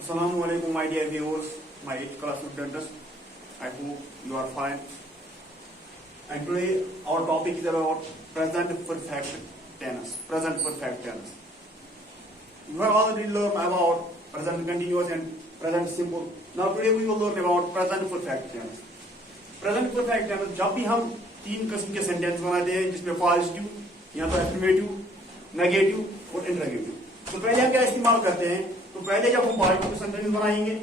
Assalamu alaikum, my dear viewers, my 8th class students. I hope you are fine. And today our topic is about present perfect tense. Present perfect tense. You have already learned about present continuous and present simple. Now today we will learn about present perfect tense. Present perfect tense जब भी हम तीन किस्म के सेंटेंस बनाते हैं जिसमें पॉजिटिव या तो एफर्मेटिव, नेगेटिव और इंटरोगेटिव, तो पहले हम क्या इस्तेमाल करते हैं? तो पहले जब हम पॉजिटिव सेंटेंस बनाएंगे,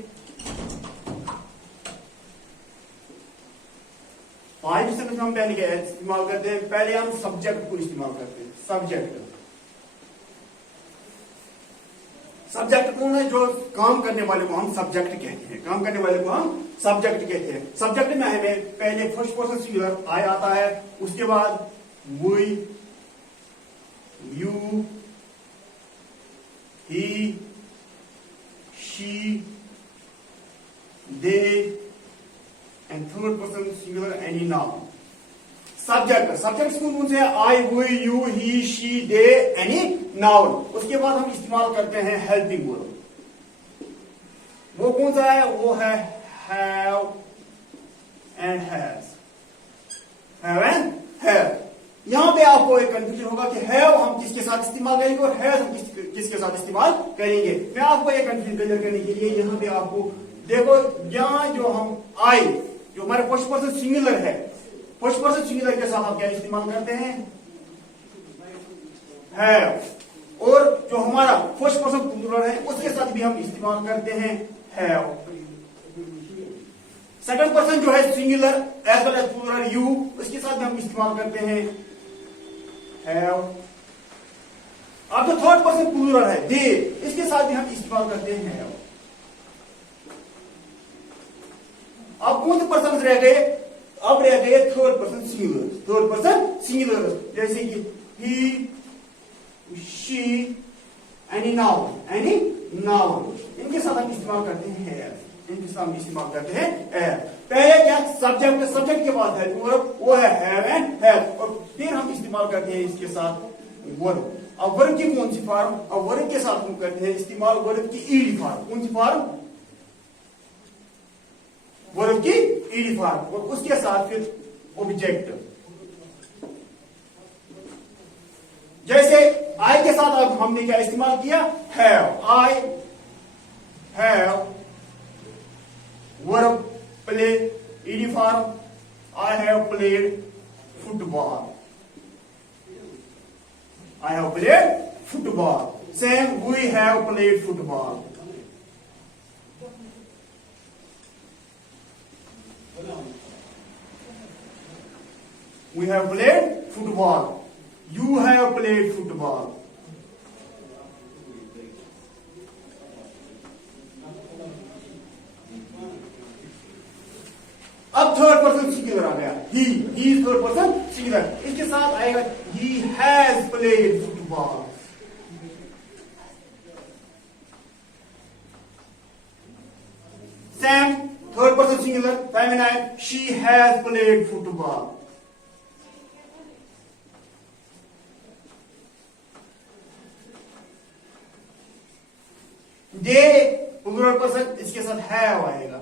पॉजिटिव सेंटेंस हम पहले क्या इस्तेमाल करते हैं? पहले हम सब्जेक्ट को इस्तेमाल करते हैं। सब्जेक्ट कौन है? जो काम करने वाले को हम सब्जेक्ट कहते हैं। काम करने वाले को हम सब्जेक्ट कहते हैं। सब्जेक्ट में हमें पहले फर्स्ट पर्सन सिंगुलर आई आता है, उसके बाद we, you, he, she, they and third person singular any noun. Subject कौन से? I, we, you, he, she, they, any noun. उसके बाद हम इस्तेमाल करते हैं हेल्पिंग वर्ब। वो कौन सा है? वो है have and has. Have and have. यहां पे आपको एक कंफ्यूजन होगा कि हैव हम किसके साथ इस्तेमाल करेंगे और हैज हम किसके साथ इस्तेमाल करेंगे। मैं आपको एक कंफ्यूजन क्लियर करने के लिए यहां पे आपको देखो, यहां जो हम आई, जो हमारे फर्स्ट पर्सन सिंगुलर है, फर्स्ट पर्सन सिंगुलर के साथ हम क्या इस्तेमाल करते हैं? हैव। और जो हमारा फर्स्ट पर्सन प्लूरल है उसके साथ भी हम इस्तेमाल करते हैं हैव। सेकंड पर्सन जो है singular as well as plural you, उसके साथ भी हम इस्तेमाल करते हैं हैव। अब जो थर्ड पर्सन प्लूरल है दे, इसके साथ भी हम इस्तेमाल करते हैं हैव। अब कौन से पर्सन रह गए? अब रह गए third person singular. Third person singular जैसे कि ही, शी, एनी नाउन, इनके साथ हम इस्तेमाल करते हैं हैव। इनके साथ हम इस्तेमाल करते हैं हैव। पहले क्या सब्जेक्ट के बाद है वो है हैव एंड हैव, और फिर हम इस्तेमाल करते हैं इसके साथ वर्ब। अब वर्ब की कौन सी फॉर्म? अब वर्ब के साथ हम करते हैं इस्तेमाल वर्ब की ईडी फॉर्म। कौन सी फॉर्म? वर्ब की ईडी फॉर्म, और उसके साथ फिर ऑब्जेक्ट। जैसे आई के साथ अब हमने क्या इस्तेमाल किया? Have. I have verb play ED form, I have played football. I have played football. Same we have played football. We have played football. You have played football. अब थर्ड पर्सन सिंगुलर आ गया, he is third person singular. इसके साथ आएगा he has played football. Sam, third person singular, feminine, she has played football. They plural person, इसके साथ हैव आएगा।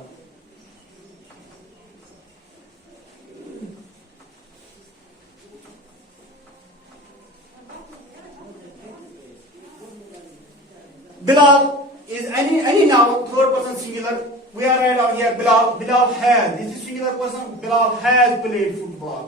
Bilal is any noun, third person singular. We are right down here. Bilal has. This is singular person. Bilal has played football.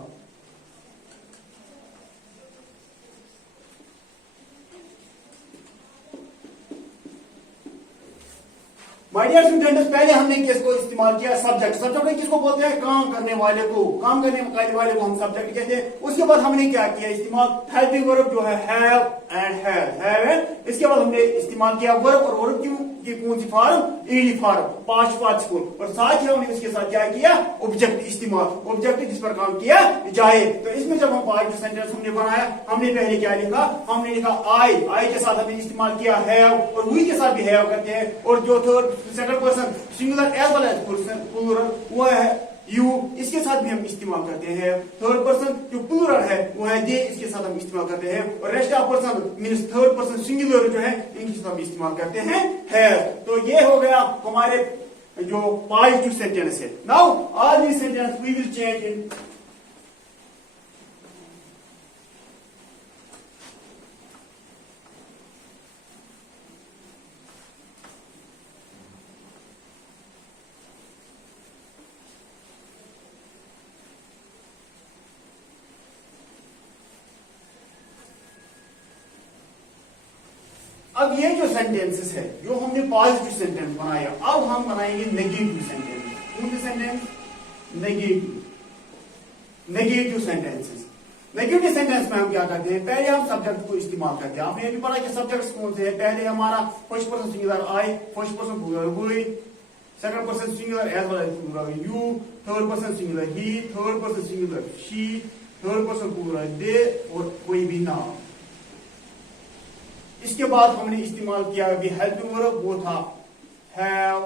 My dear students, पहले हमने किसको इस्तेमाल किया? सब्जेक्ट किसको बोलते हैं? काम करने वाले को। काम करने वाले को हम सब्जेक्ट कहते हैं। उसके बाद हमने क्या किया? इस्तेमाल हेल्पिंग वर्ब जो है हैव एंड हैज। इसके बाद हमने इस्तेमाल किया वर्ब, और वर्ब की कौन सी form? ED form, past participle. और साथ ही हमने इसके साथ क्या किया? ऑब्जेक्ट इस्तेमाल, ऑब्जेक्ट जिस पर काम किया जाए। तो इसमें जब हम पॉजिटिव सेंटेंस हमने बनाया, हमने पहले क्या लिखा? हमने लिखा आई के साथ हमने इस्तेमाल किया हैव, और वी के साथ भी हैव करते हैं। और जो third second person singular as well as plural वो है यू, इसके साथ भी हम इस्तेमाल करते हैं। थर्ड पर्सन जो प्लूरल है वो है दे, इसके साथ हम इस्तेमाल करते हैं। और rest of person means third person singular जो है इनके साथ हम इस्तेमाल करते हैं हैव। तो ये हो गया हमारे जो पॉजिटिव सेंटेंस है। Now all this sentence we will change in अब ये जो सेंटेंसेस है जो हमने पॉजिटिव सेंटेंस बनाया, अब हम बनाएंगे नेगेटिव सेंटेंस। कौन से sentence? Negative sentences. Negative sentence में हम क्या करते हैं, पहले हम सब्जेक्ट को इस्तेमाल करते हैं। आपने ये भी पढ़ा कि सब्जेक्ट्स कौन से हैं। पहले हमारा first person singular I, first person plural we, second person singular as well as plural you, third person singular he, third person singular she, third person plural they और कोई भी नाउन। इसके बाद हमने इस्तेमाल किया अभी हेल्पिंग वर्ब, वो था हैव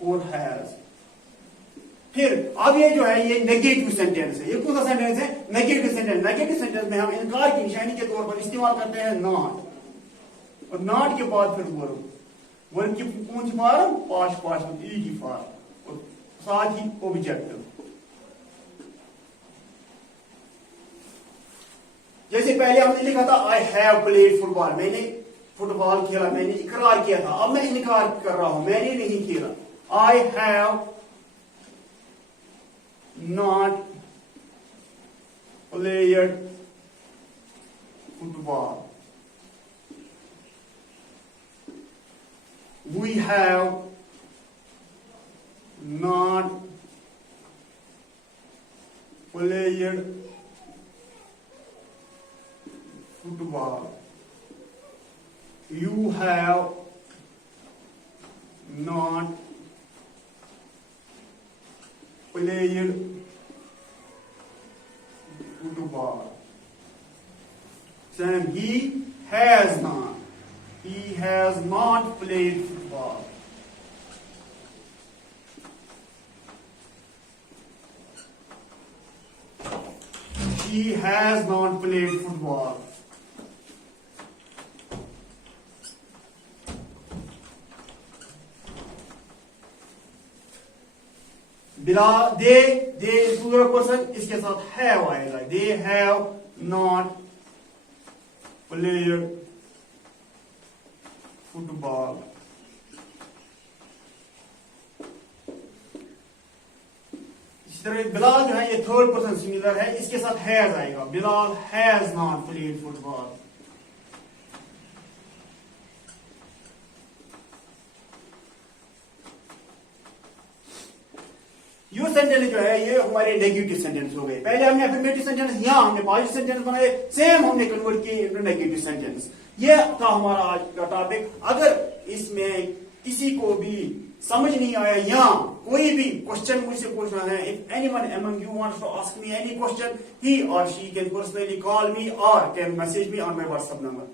और हैज। फिर अब ये जो है ये नेगेटिव सेंटेंस है। ये कौन सा सेंटेंस है? Negative sentence. नेगेटिव सेंटेंस में हम इनकार की निशानी के तौर पर इस्तेमाल करते हैं नॉट, और नॉट के बाद फिर वर्ब की कौन सी फॉर्म? पास्ट पास्ट ई की फॉर्म, और साथ ही ऑब्जेक्ट। जैसे पहले हमने लिखा था आई हैव प्लेड फुटबॉल, मैंने फुटबॉल खेला, मैंने इकरार किया था। अब मैं इनकार कर रहा हूं, मैंने नहीं खेला। I have not played football, we have not played football, you have not played football. Sam, he has not played football. He has not played football. बिला दे प्लूरल पर्सन, इसके साथ हैव आएगा। They have not played football. इसी तरह बिलाल जो है ये third person singular है, इसके साथ हैज आएगा। Bilal has not played football. ये सेंटेंस जो है ये हमारे नेगेटिव सेंटेंस हो गए। पहले हमने अफर्मेटिव सेंटेंस, यहां हमने पॉजिटिव सेंटेंस बनाए, सेम हमने कन्वर्ट किए इनटू नेगेटिव सेंटेंस। ये था हमारा आज का टॉपिक। अगर इसमें किसी को भी समझ नहीं आया या कोई भी क्वेश्चन मुझसे पूछना है, if anyone among you wants to ask me any question, he और she can personally call me और can message me on my WhatsApp number.